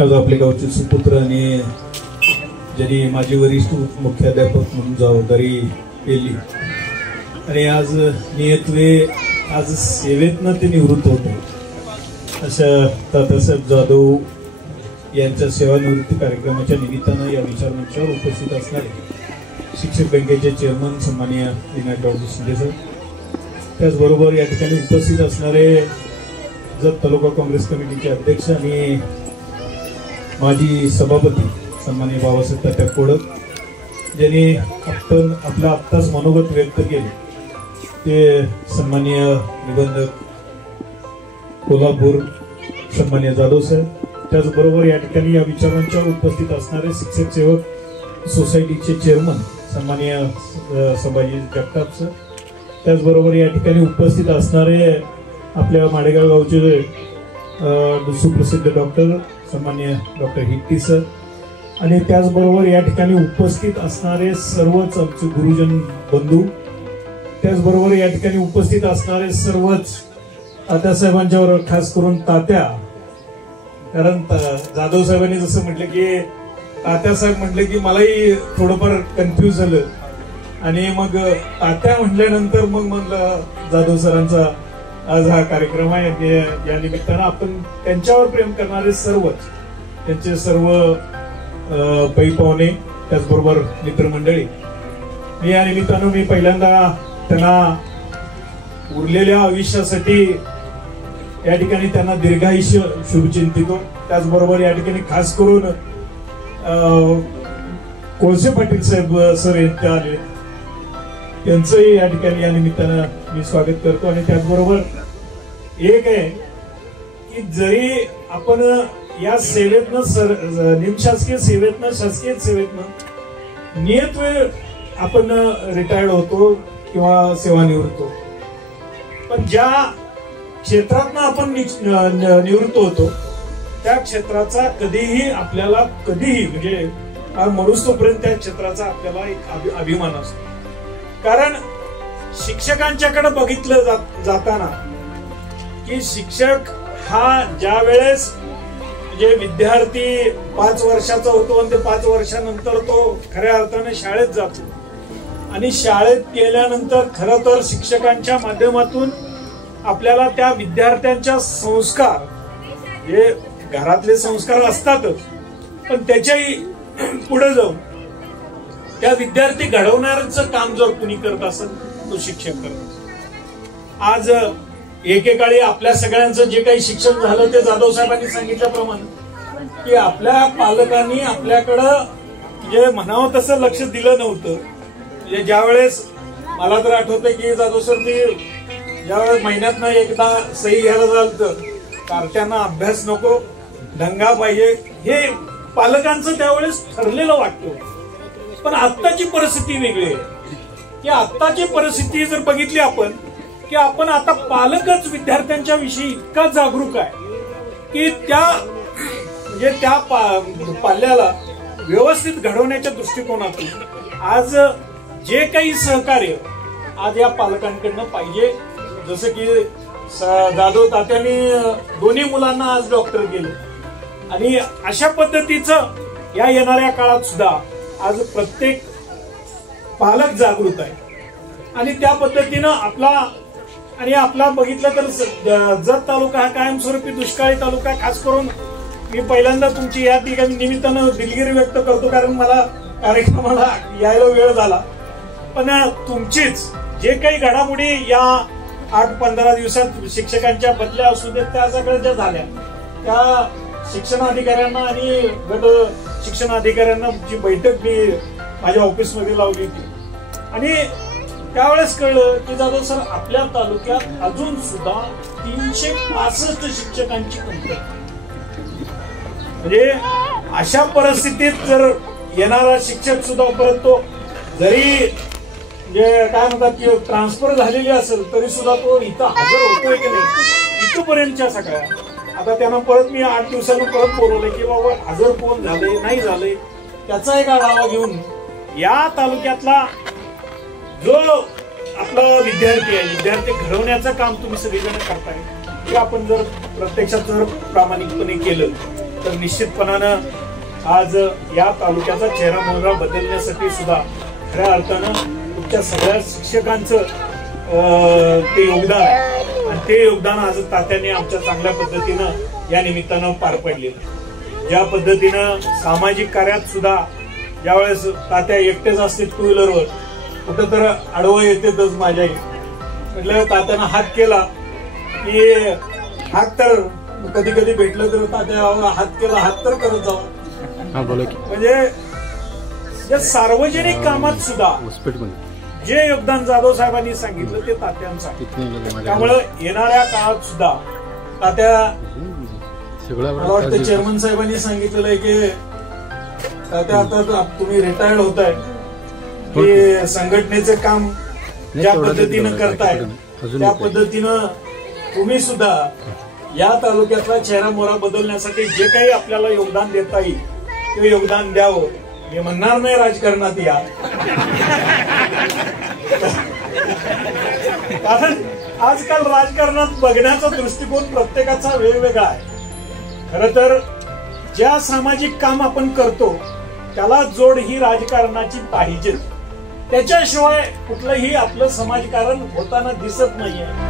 आज आपल्या गावचे सुपुत्र आणि ज्यांनी माझी वरिष्ठ मुख्याध्यापक म्हणून जबाबदारी केली आणि आज नियतवे आज सेवेतनं ते निवृत्त होते अशा तात्यासाहेब जाधव यांच्या सेवानिवृत्ती कार्यक्रमाच्या निमित्तानं या विचारमंचावर उपस्थित असणारे शिक्षक बँकेचे चेअरमन सन्माननीय विनायकराव शिंदे सर, त्याचबरोबर या ठिकाणी उपस्थित असणारे जत तालुका काँग्रेस कमिटीचे अध्यक्ष आणि माजी सभापती सन्माननीय बाबासाहेब तात्या कोडक, ज्यांनी आपण आपला आत्ताच मनोगत व्यक्त केले ते सन्माननीय निबंधक कोल्हापूर सन्माननीय जाधव साहेब, त्याचबरोबर या ठिकाणी या विचारांच्या उपस्थित असणारे शिक्षक सेवक सोसायटीचे चेअरमन सन्माननीय संभाजी जगताप सर, त्याचबरोबर या ठिकाणी उपस्थित असणारे आपल्या माडेगाव गावचे सुप्रसिद्ध डॉक्टर सन्माननीय डॉक्टर हिट्टी सर आणि त्याचबरोबर या ठिकाणी उपस्थित असणारे सर्वच आमचे गुरुजन बंधू, त्याचबरोबर या ठिकाणी उपस्थित असणारे सर्वच तात्यासाहेबांच्यावर खास करून तात्या, कारण जाधव साहेबांनी जसं म्हटलं की तात्यासाहेब म्हटलं की मलाही थोडंफार कन्फ्यूज झालं आणि मग तात्या म्हटल्यानंतर मग म्हणलं जाधव सरांचा आज हा कार्यक्रम आहे या निमित्तानं आपण त्यांच्यावर प्रेम करणारे सर्वच त्यांचे सर्व पै पाहुणे त्याचबरोबर मित्रमंडळी, मी या निमित्तानं मी पहिल्यांदा त्यांना उरलेल्या आयुष्यासाठी या ठिकाणी त्यांना दीर्घायुष्य शुभचिंतितो. त्याचबरोबर या ठिकाणी खास करून कोळसे पाटील साहेब सर यांचे आले त्यांचंही या ठिकाणी या निमित्तानं मी स्वागत करतो आणि त्याचबरोबर एक आहे की जरी आपण या सेवेतनं निमशासकीय सेवेतनं शासकीय सेवेतनं नियत वेळ आपण रिटायर्ड होतो किंवा सेवानिवृत्त होतो, पण ज्या क्षेत्रातनं आपण निवृत्त होतो त्या क्षेत्राचा कधीही आपल्याला कधीही म्हणजे मरुस्तोपर्यंत त्या क्षेत्राचा आपल्याला एक अभिमान असतो. कारण शिक्षकांच्याकडे बघितलं जाताना की शिक्षक हा ज्या वेळेस म्हणजे विद्यार्थी 5 वर्षाचा होतो आणि ते 5 वर्षानंतर तो खऱ्या अर्थाने शाळेत जातो आणि शाळेत गेल्यानंतर खरं तर शिक्षकांच्या माध्यमातून आपल्याला त्या विद्यार्थ्यांच्या संस्कार हे घरातले संस्कार असतातच, पण त्याच्याही पुढे जाऊन त्या विद्यार्थी घडवणाऱ्याचं काम जर कुणी करत असेल तो शिक्षक करत. आज एकेकाळी आपल्या सगळ्यांचं जे काही शिक्षण झालं ते जाधव साहेबांनी सांगितल्याप्रमाणे की आपल्या पालकांनी आपल्याकडं जे म्हणावं तसं लक्ष दिलं नव्हतं. म्हणजे ज्यावेळेस मला तर आठवतंय की जाधव सर मी ज्यावेळेस महिन्यातनं एकदा सही घ्यायला जाल तर कारट्यांना अभ्यास नको दंगा पाहिजे हे पालकांचं त्यावेळेस ठरलेलं वाटतं. पण आत्ताची परिस्थिती वेगळी आहे की आत्ताची परिस्थिती जर बघितली आपण की आपण आता पालकच विद्यार्थ्यांच्या विषयी इतका जागरूक आहे की त्या म्हणजे त्या पाल्याला व्यवस्थित घडवण्याच्या दृष्टिकोनातून आज जे काही सहकार्य आज या पालकांकडनं पाहिजे, जसं की जाधव तात्यांनी दोन्ही मुलांना आज डॉक्टर केलं आणि अशा पद्धतीचं या येणाऱ्या काळात सुद्धा आज प्रत्येक पालक जागृत आहे आणि त्या पद्धतीनं आपला बघितलं तर जत तालुका हा कायमस्वरूपी दुष्काळी तालुका, खास करून मी पहिल्यांदा तुमची या ठिकाणी निमित्तानं दिलगिरी व्यक्त करतो कारण मला कार्यक्रमाला यायला वेळ झाला, पण तुमचीच जे काही घडामोडी या 8-15 दिवसात शिक्षकांच्या बदल्या असू देत त्या सगळ्या ज्या झाल्या त्या शिक्षणाधिकाऱ्यांना आणि गट शिक्षणाधिकाऱ्यांना जी बैठक मी माझ्या ऑफिसमध्ये लावली होती आणि त्यावेळेस कळलं की जाधव सर आपल्या तालुक्यात अजून सुद्धा 365 शिक्षकांची कमतरता. म्हणजे अशा परिस्थितीत जर येणारा शिक्षक सुद्धा परत तो जरी म्हणजे काय म्हणतात की ट्रान्सफर झालेली असेल तरी सुद्धा तो इथं हजर होतोय की नाही इथपर्यंतच्या सगळ्या. आता त्यांना परत मी 8 दिवसांनी परत बोलवलंय की बाबा हजर कोण झाले नाही झाले त्याचा एक आढावा घेऊन या तालुक्यातला जो आपला विद्यार्थी घडवण्याचं काम तुम्ही सगळीजण करताय ते आपण जर प्रत्यक्षात जर प्रामाणिकपणे केलं तर निश्चितपणानं आज या तालुक्याचा चेहरा मोहरा बदलण्यासाठी सुद्धा खऱ्या अर्थानं तुमच्या सगळ्या शिक्षकांचं ते योगदान आहे आणि ते योगदान आज तात्याने आमच्या चांगल्या पद्धतीनं या निमित्तानं पार पडलेलं. ज्या पद्धतीनं सामाजिक कार्यात सुद्धा ज्यावेळेस तात्या एकटेच असते टू व्हीलरवर कुठं तर आडवं येतेच माझ्याही म्हटलं तात्यानं हात केला की हात तर कधी कधी भेटलं तर तात्या हात केला हात तर करत जावा. म्हणजे सार्वजनिक कामात सुद्धा जे योगदान जाधव साहेबांनी सांगितलं ते तात्यांचं सांगितलं. त्यामुळं येणाऱ्या काळात सुद्धा तात्या मला वाटतं चेअरमन साहेबांनी सांगितलेलं आहे की तात्या आता तुम्ही रिटायर्ड होताय की संघटनेचं काम ज्या पद्धतीनं करताय त्या पद्धतीनं तुम्ही सुद्धा या तालुक्यातला चेहरा मोहरा बदलण्यासाठी जे काही आपल्याला योगदान देता येईल ते योगदान द्यावं. मी म्हणणार नाही राजकारणात या, कारण आजकाल राजकारणात बघण्याचा दृष्टिकोन प्रत्येकाचा वेगवेगळा आहे. खरं तर ज्या सामाजिक काम आपण करतो त्याला जोड ही राजकारणाची पाहिजे. त्याच्याशिवाय कुठलंही आपलं समाजकारण होताना दिसत नाहीये.